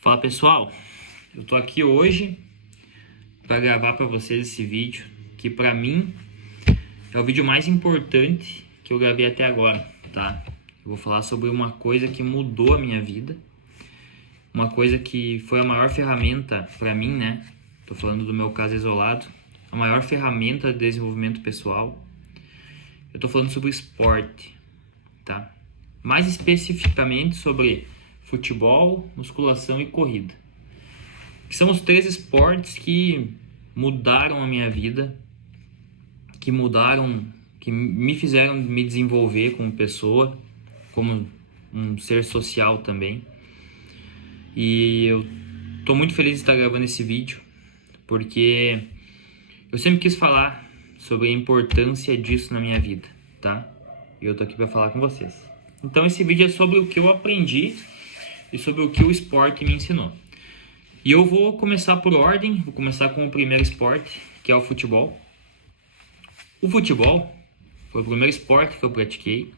Fala pessoal, eu tô aqui hoje para gravar para vocês esse vídeo que para mim é o vídeo mais importante que eu gravei até agora, tá? Eu vou falar sobre uma coisa que mudou a minha vida, uma coisa que foi a maior ferramenta para mim, né? Tô falando do meu caso isolado, a maior ferramenta de desenvolvimento pessoal. Eu tô falando sobre esporte, tá? Mais especificamente sobre futebol, musculação e corrida, que são os três esportes que mudaram a minha vida, que me fizeram me desenvolver como pessoa, como um ser social também. E eu tô muito feliz de estar gravando esse vídeo, porque eu sempre quis falar sobre a importância disso na minha vida, tá? E eu tô aqui para falar com vocês. Então esse vídeo é sobre o que eu aprendi e sobre o que o esporte me ensinou. E eu vou começar por ordem, vou começar com o primeiro esporte, que é o futebol. O futebol foi o primeiro esporte que eu pratiquei.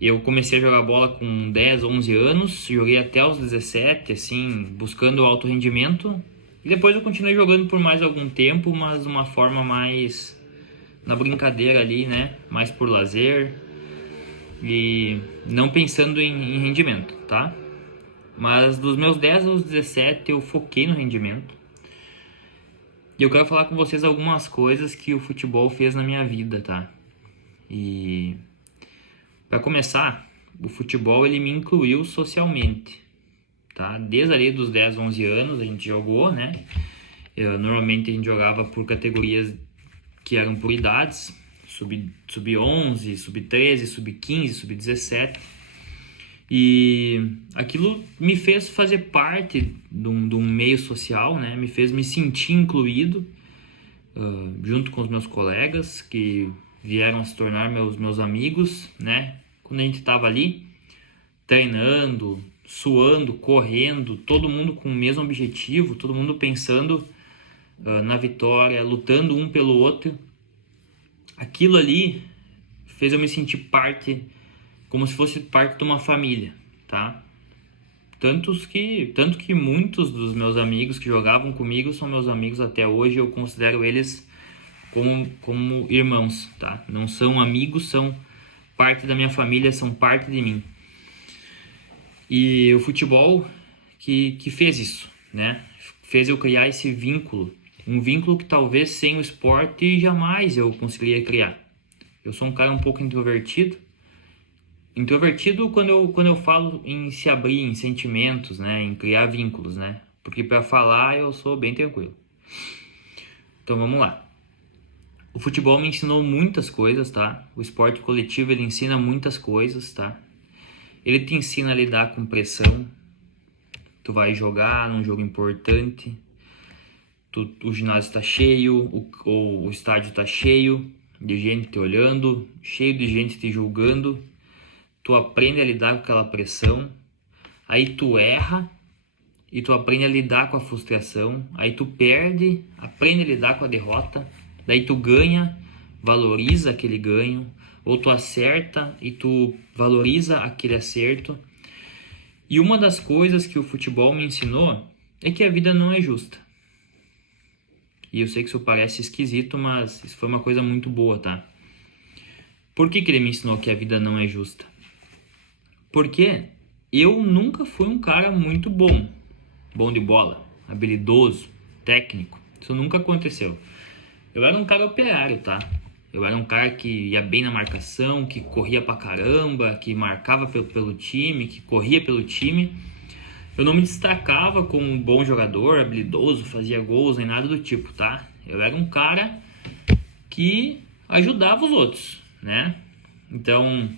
Eu comecei a jogar bola com 10, 11 anos, joguei até os 17, assim, buscando alto rendimento. E depois eu continuei jogando por mais algum tempo, mas de uma forma mais na brincadeira ali, né? Mais por lazer e não pensando em rendimento, tá? Mas dos meus 10 aos 17 eu foquei no rendimento. E eu quero falar com vocês algumas coisas que o futebol fez na minha vida, tá? E para começar, o futebol ele me incluiu socialmente, tá? Desde ali dos 10, 11 anos a gente jogou, né? Normalmente a gente jogava por categorias que eram por idades, sub-11, sub-13, sub-15, sub-17. E aquilo me fez fazer parte de um meio social, né? Me fez me sentir incluído, junto com os meus colegas que vieram a se tornar meus amigos, né? Quando a gente estava ali treinando, suando, correndo, todo mundo com o mesmo objetivo, todo mundo pensando na vitória, lutando um pelo outro. Aquilo ali fez eu me sentir parte, como se fosse parte de uma família, tá? Tanto que muitos dos meus amigos que jogavam comigo são meus amigos até hoje. Eu considero eles como irmãos, tá? Não são amigos, são parte da minha família, são parte de mim. E o futebol que fez isso, né? Fez eu criar esse vínculo, um vínculo que talvez sem o esporte jamais eu conseguiria criar. Eu sou um cara um pouco introvertido quando eu falo em se abrir em sentimentos, né, em criar vínculos, né? Porque para falar eu sou bem tranquilo. Então vamos lá. O futebol me ensinou muitas coisas, tá? O esporte coletivo ele ensina muitas coisas, tá? Ele te ensina a lidar com pressão. Tu vai jogar num jogo importante, o ginásio está cheio, o estádio está cheio de gente te olhando, cheio de gente te julgando. Tu aprende a lidar com aquela pressão, aí tu erra e tu aprende a lidar com a frustração, aí tu perde, aprende a lidar com a derrota, daí tu ganha, valoriza aquele ganho, ou tu acerta e tu valoriza aquele acerto. E uma das coisas que o futebol me ensinou é que a vida não é justa. E eu sei que isso parece esquisito, mas isso foi uma coisa muito boa, tá? Por que ele me ensinou que a vida não é justa? Porque eu nunca fui um cara muito bom de bola, habilidoso, técnico. Isso nunca aconteceu. Eu era um cara operário, tá? Eu era um cara que ia bem na marcação, que corria pra caramba, que marcava pelo time, que corria pelo time. Eu não me destacava como um bom jogador, habilidoso, fazia gols, nem nada do tipo, tá? Eu era um cara que ajudava os outros, né? Então,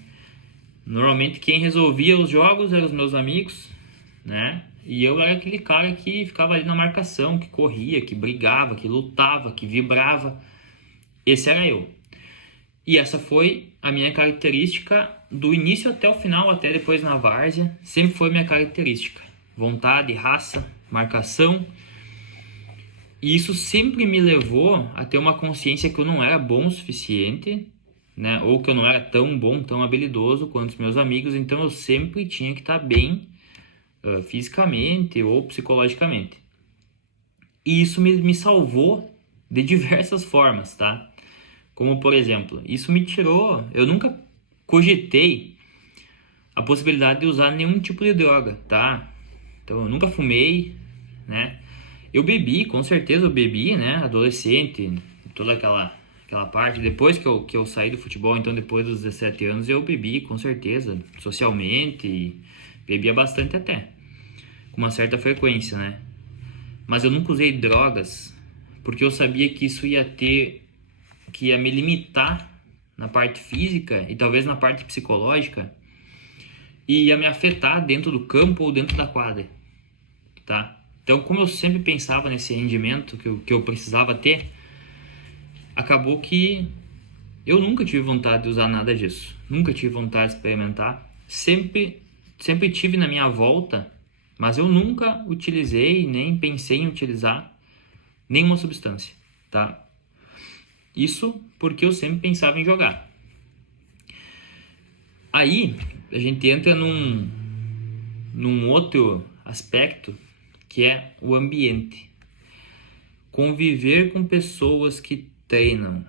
normalmente quem resolvia os jogos eram os meus amigos, né? E eu era aquele cara que ficava ali na marcação, que corria, que brigava, que lutava, que vibrava. Esse era eu. E essa foi a minha característica do início até o final, até depois na várzea. Sempre foi minha característica. Vontade, raça, marcação. E isso sempre me levou a ter uma consciência que eu não era bom o suficiente, né? Ou que eu não era tão bom, tão habilidoso quanto os meus amigos. Então eu sempre tinha que estar bem fisicamente ou psicologicamente. E isso me salvou de diversas formas, tá? Como, por exemplo, isso me tirou... Eu nunca cogitei a possibilidade de usar nenhum tipo de droga, tá? Então, eu nunca fumei, né? Eu bebi, com certeza eu bebi, né? Adolescente, toda aquela parte. Depois que eu saí do futebol, então depois dos 17 anos, eu bebi, com certeza, socialmente. E bebia bastante até, com uma certa frequência, né? Mas eu nunca usei drogas, porque eu sabia que isso que ia me limitar na parte física e talvez na parte psicológica e ia me afetar dentro do campo ou dentro da quadra, tá? Então, como eu sempre pensava nesse rendimento que eu precisava ter, acabou que eu nunca tive vontade de usar nada disso, nunca tive vontade de experimentar, sempre tive na minha volta, mas eu nunca utilizei, nem pensei em utilizar nenhuma substância, tá? Isso porque eu sempre pensava em jogar. Aí, a gente entra num outro aspecto, que é o ambiente. Conviver com pessoas que treinam,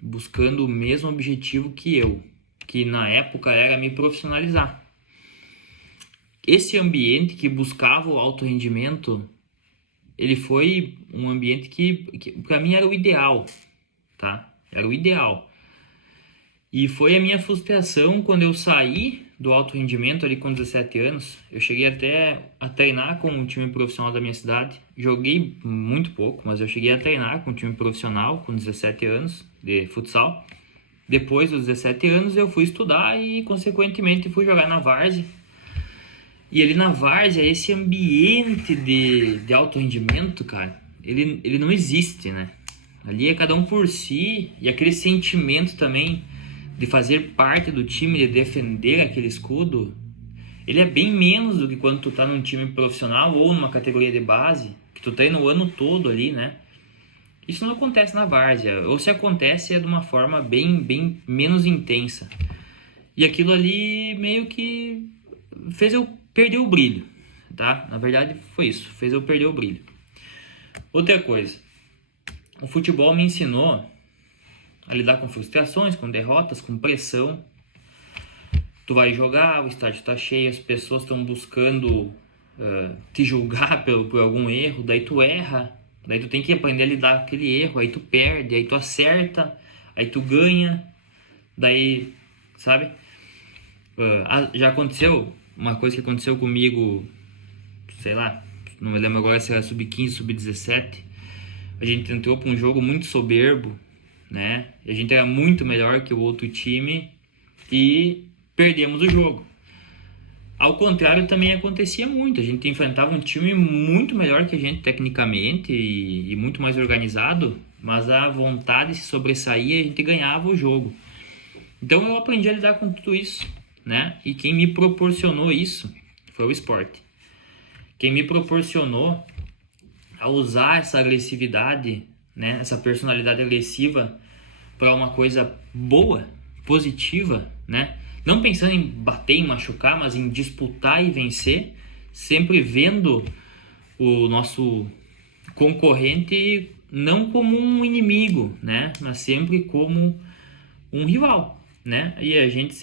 buscando o mesmo objetivo que eu, que na época era me profissionalizar. Esse ambiente que buscava o alto rendimento, ele foi um ambiente que para mim era o ideal, tá? Era o ideal. E foi a minha frustração quando eu saí do alto rendimento ali com 17 anos. Eu cheguei até a treinar com o time profissional da minha cidade. Joguei muito pouco, mas eu cheguei a treinar com o time profissional com 17 anos de futsal. Depois dos 17 anos eu fui estudar e consequentemente fui jogar na várzea. E ali na várzea, esse ambiente de alto rendimento, cara, ele não existe, né? Ali é cada um por si, e aquele sentimento também de fazer parte do time, de defender aquele escudo, ele é bem menos do que quando tu tá num time profissional ou numa categoria de base, que tu treina o ano todo ali, né? Isso não acontece na várzea, ou se acontece é de uma forma bem menos intensa. E aquilo ali meio que fez eu perder o brilho, tá? Na verdade foi isso, fez eu perder o brilho. Outra coisa, o futebol me ensinou a lidar com frustrações, com derrotas, com pressão. Tu vai jogar, o estádio tá cheio, as pessoas estão buscando te julgar por algum erro, daí tu erra, daí tu tem que aprender a lidar com aquele erro, aí tu perde, aí tu acerta, aí tu ganha, daí, sabe? Já aconteceu uma coisa que aconteceu comigo, sei lá, não me lembro agora se era sub-15, sub-17. A gente entrou para um jogo muito soberbo, né? E a gente era muito melhor que o outro time e perdemos o jogo. Ao contrário, também acontecia muito. A gente enfrentava um time muito melhor que a gente tecnicamente e muito mais organizado, mas a vontade se sobressaía e a gente ganhava o jogo. Então eu aprendi a lidar com tudo isso, né? E quem me proporcionou isso foi o esporte. Quem me proporcionou a usar essa agressividade, né? Essa personalidade agressiva para uma coisa boa, positiva, né? Não pensando em bater, em machucar, mas em disputar e vencer, sempre vendo o nosso concorrente não como um inimigo, né? Mas sempre como um rival, né? E a gente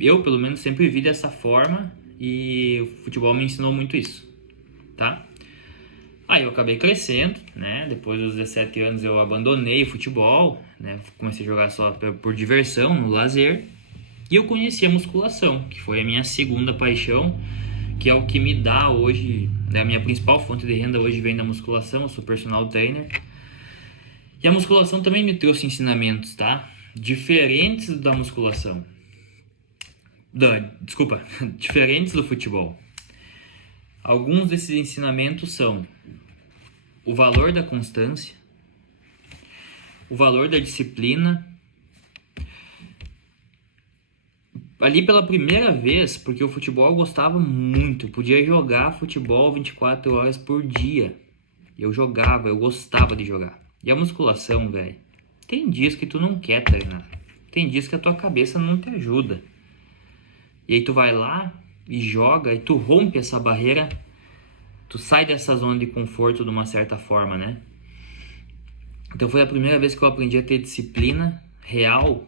eu pelo menos sempre vi dessa forma e o futebol me ensinou muito isso, tá? Aí eu acabei crescendo, né? Depois dos 17 anos eu abandonei o futebol, né? Comecei a jogar só por diversão, no lazer. E eu conheci a musculação, que foi a minha segunda paixão, que é o que me dá hoje, né? A minha principal fonte de renda hoje vem da musculação, eu sou personal trainer. E a musculação também me trouxe ensinamentos, tá? Diferentes da musculação. Diferentes do futebol. Alguns desses ensinamentos são o valor da constância, o valor da disciplina. Ali pela primeira vez, porque o futebol eu gostava muito, eu podia jogar futebol 24 horas por dia. Eu jogava, eu gostava de jogar. E a musculação, velho, tem dias que tu não quer treinar. Tem dias que a tua cabeça não te ajuda. E aí tu vai lá e joga, e tu rompe essa barreira, tu sai dessa zona de conforto de uma certa forma, né? Então foi a primeira vez que eu aprendi a ter disciplina real,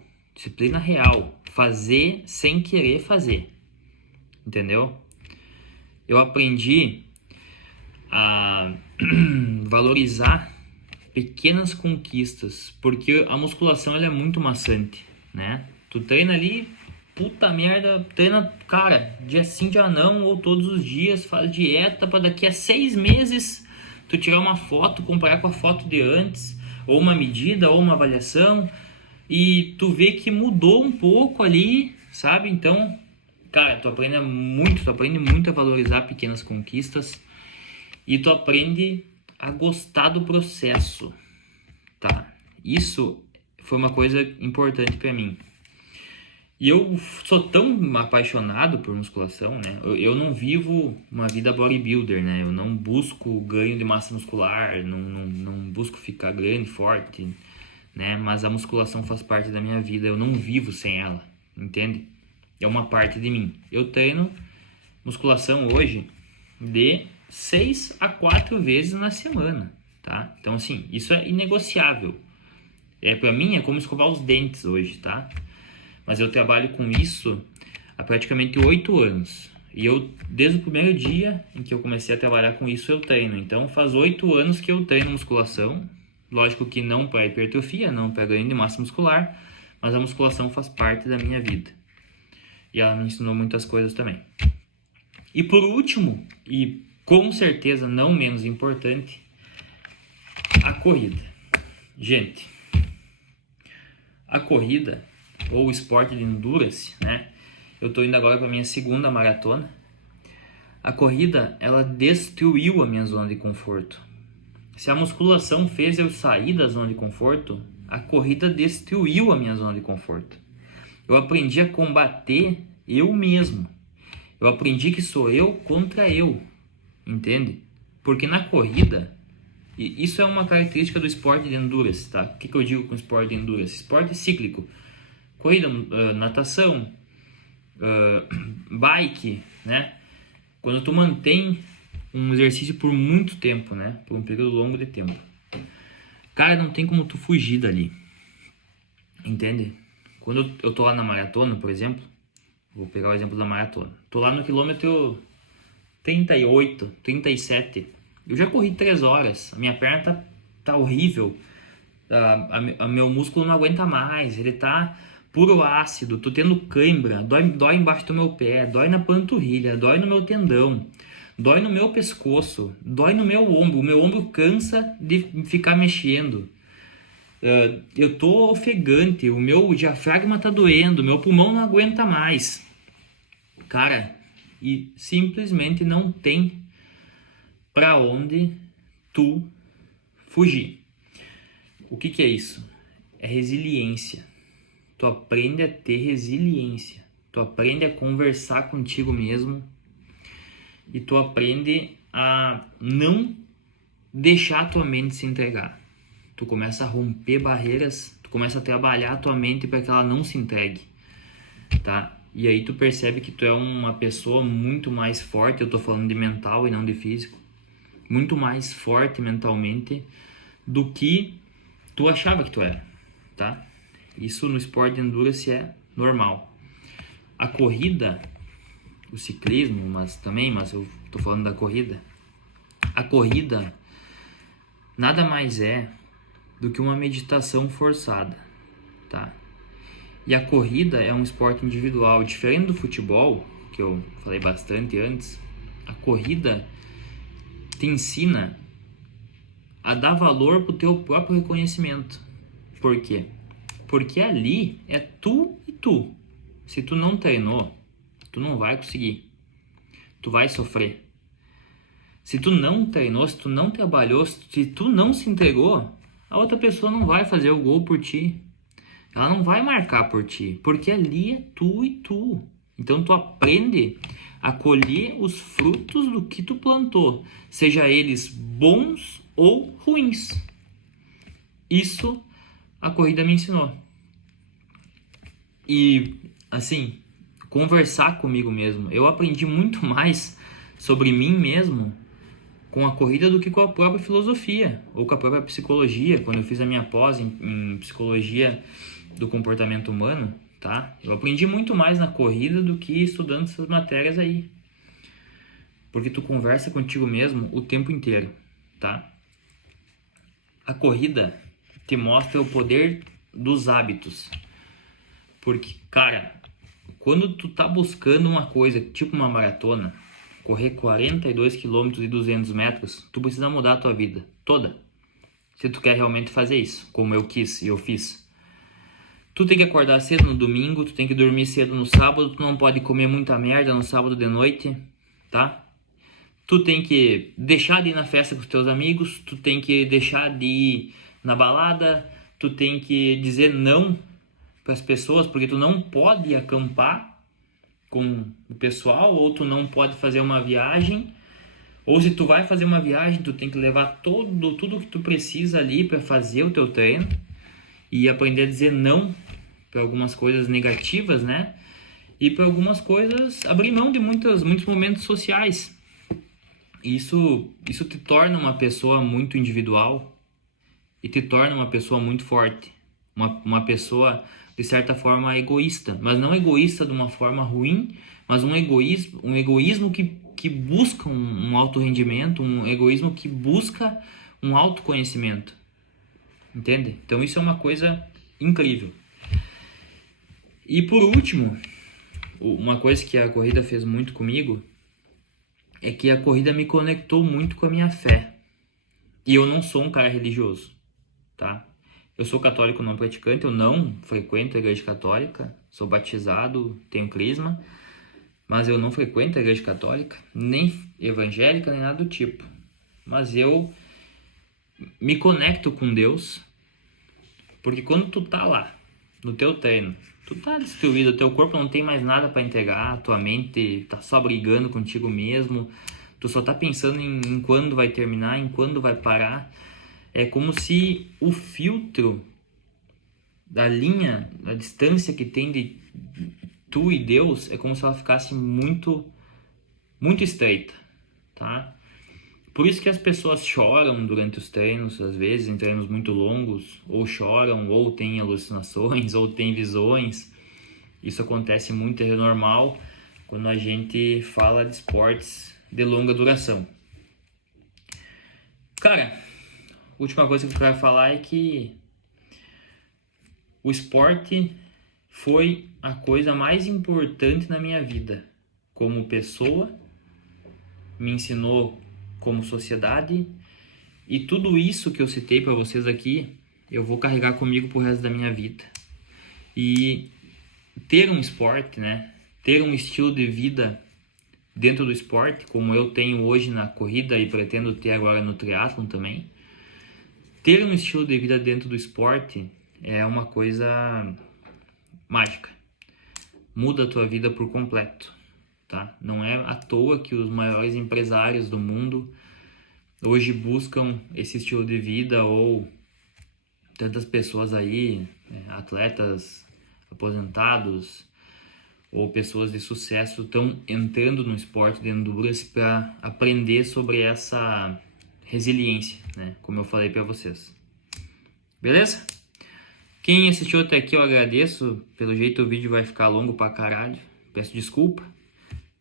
fazer sem querer fazer, entendeu? Eu aprendi a valorizar pequenas conquistas, porque a musculação ela é muito maçante, né? Tu treina ali, puta merda, treina, cara, dia sim, dia não, ou todos os dias, faz dieta para daqui a 6 meses tu tirar uma foto, comparar com a foto de antes, ou uma medida, ou uma avaliação, e tu vê que mudou um pouco ali, sabe? Então, cara, tu aprende muito a valorizar pequenas conquistas, e tu aprende a gostar do processo, tá? Isso foi uma coisa importante para mim. E eu sou tão apaixonado por musculação, né? Eu não vivo uma vida bodybuilder, né? Eu não busco ganho de massa muscular, não busco ficar grande, forte, né? Mas a musculação faz parte da minha vida, eu não vivo sem ela, entende? É uma parte de mim. Eu treino musculação hoje de 6 a 4 vezes na semana, tá? Então, assim, isso é inegociável. Pra mim, é como escovar os dentes hoje, tá? Mas eu trabalho com isso há praticamente 8 anos. E eu, desde o primeiro dia em que eu comecei a trabalhar com isso, eu treino. Então, faz 8 anos que eu treino musculação. Lógico que não para hipertrofia, não para ganho de massa muscular, mas a musculação faz parte da minha vida. E ela me ensinou muitas coisas também. E por último, e com certeza não menos importante, a corrida. Gente, a corrida, ou o esporte de endurance, né? Eu estou indo agora para minha segunda maratona. A corrida, ela destruiu a minha zona de conforto. Se a musculação fez eu sair da zona de conforto, a corrida destruiu a minha zona de conforto. Eu aprendi a combater eu mesmo. Eu aprendi que sou eu contra eu, entende? Porque na corrida, e isso é uma característica do esporte de endurance, tá? O que eu digo com esporte de endurance? Esporte cíclico. Corrida, natação, bike, né? Quando tu mantém um exercício por muito tempo, né? Por um período longo de tempo. Cara, não tem como tu fugir dali. Entende? Quando eu tô lá na maratona, por exemplo, vou pegar o exemplo da maratona. Tô lá no quilômetro 38, 37. Eu já corri 3 horas. A minha perna tá horrível. A meu músculo não aguenta mais. Ele tá puro ácido. Tô tendo cãibra. Dói embaixo do meu pé. Dói na panturrilha. Dói no meu tendão. Dói no meu pescoço. Dói no meu ombro. O meu ombro cansa de ficar mexendo. Eu tô ofegante. O meu diafragma tá doendo. Meu pulmão não aguenta mais. Cara, e simplesmente não tem pra onde tu fugir. O que é isso? É resiliência. Tu aprende a ter resiliência. Tu aprende a conversar contigo mesmo. E tu aprende a não deixar a tua mente se entregar. Tu começa a romper barreiras. Tu começa a trabalhar a tua mente para que ela não se entregue. Tá? E aí tu percebe que tu é uma pessoa muito mais forte. Eu tô falando de mental e não de físico. Muito mais forte mentalmente do que tu achava que tu era, tá? Isso no esporte de endurance é normal. A corrida, o ciclismo, mas eu tô falando da corrida. A corrida nada mais é do que uma meditação forçada, tá? E a corrida é um esporte individual, diferente do futebol, que eu falei bastante antes. A corrida te ensina a dar valor pro teu próprio reconhecimento. Por quê? Porque ali é tu e tu. Se tu não treinou, tu não vai conseguir. Tu vai sofrer. Se tu não treinou, se tu não trabalhou, se tu não se entregou, a outra pessoa não vai fazer o gol por ti. Ela não vai marcar por ti, porque ali é tu e tu. Então tu aprende a colher os frutos do que tu plantou, seja eles bons ou ruins. Isso a corrida me ensinou. E assim, conversar comigo mesmo. Eu aprendi muito mais sobre mim mesmo com a corrida do que com a própria filosofia ou com a própria psicologia. Quando eu fiz a minha pós em psicologia do comportamento humano, tá? Eu aprendi muito mais na corrida do que estudando essas matérias aí. Porque tu conversa contigo mesmo o tempo inteiro, tá? A corrida te mostra o poder dos hábitos. Porque, cara, quando tu tá buscando uma coisa, tipo uma maratona, correr 42 km e 200 metros, tu precisa mudar a tua vida toda. Se tu quer realmente fazer isso, como eu quis e eu fiz. Tu tem que acordar cedo no domingo, tu tem que dormir cedo no sábado, tu não pode comer muita merda no sábado de noite, tá? Tu tem que deixar de ir na festa com os teus amigos, tu tem que deixar de ir na balada, tu tem que dizer não para as pessoas, porque tu não pode acampar com o pessoal, ou tu não pode fazer uma viagem, ou se tu vai fazer uma viagem, tu tem que levar tudo que tu precisa ali para fazer o teu treino e aprender a dizer não para algumas coisas negativas, né? E para algumas coisas abrir mão de muitos momentos sociais. Isso te torna uma pessoa muito individual e te torna uma pessoa muito forte, uma pessoa de certa forma egoísta, mas não egoísta de uma forma ruim, mas um egoísmo que busca um alto rendimento, um egoísmo que busca um autoconhecimento, entende? Então isso é uma coisa incrível. E por último, uma coisa que a corrida fez muito comigo é que a corrida me conectou muito com a minha fé. E eu não sou um cara religioso, tá? Eu sou católico não praticante, eu não frequento a igreja católica, sou batizado, tenho crisma, mas eu não frequento a igreja católica, nem evangélica, nem nada do tipo. Mas eu me conecto com Deus, porque quando tu tá lá, no teu treino, tu tá destruído, o teu corpo não tem mais nada para entregar, tua mente tá só brigando contigo mesmo, tu só tá pensando em quando vai terminar, em quando vai parar. É como se o filtro da linha, da distância que tem de tu e Deus, é como se ela ficasse muito, muito estreita, tá? Por isso que as pessoas choram durante os treinos, às vezes em treinos muito longos, ou choram, ou têm alucinações, ou têm visões. Isso acontece muito, é normal quando a gente fala de esportes de longa duração. Cara, a última coisa que eu quero falar é que o esporte foi a coisa mais importante na minha vida. Como pessoa, me ensinou como sociedade, e tudo isso que eu citei para vocês aqui, eu vou carregar comigo pro resto da minha vida. E ter um esporte, né? Ter um estilo de vida dentro do esporte, como eu tenho hoje na corrida e pretendo ter agora no triatlon também. Ter um estilo de vida dentro do esporte é uma coisa mágica. Muda a tua vida por completo, tá? Não é à toa que os maiores empresários do mundo hoje buscam esse estilo de vida, ou tantas pessoas aí, atletas aposentados ou pessoas de sucesso estão entrando no esporte de endurance para aprender sobre essa resiliência, né? Como eu falei para vocês. Beleza? Quem assistiu até aqui eu agradeço. Pelo jeito o vídeo vai ficar longo pra caralho. Peço desculpa,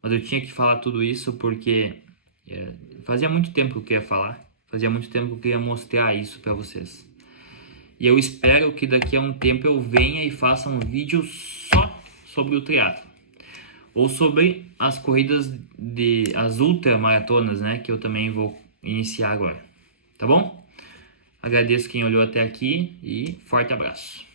mas eu tinha que falar tudo isso porque fazia muito tempo que eu queria falar. Fazia muito tempo que eu queria mostrar isso para vocês. E eu espero que daqui a um tempo eu venha e faça um vídeo só sobre o triatlo, ou sobre as corridas as ultramaratonas, né, que eu também vou iniciar agora, tá bom? Agradeço quem olhou até aqui e forte abraço.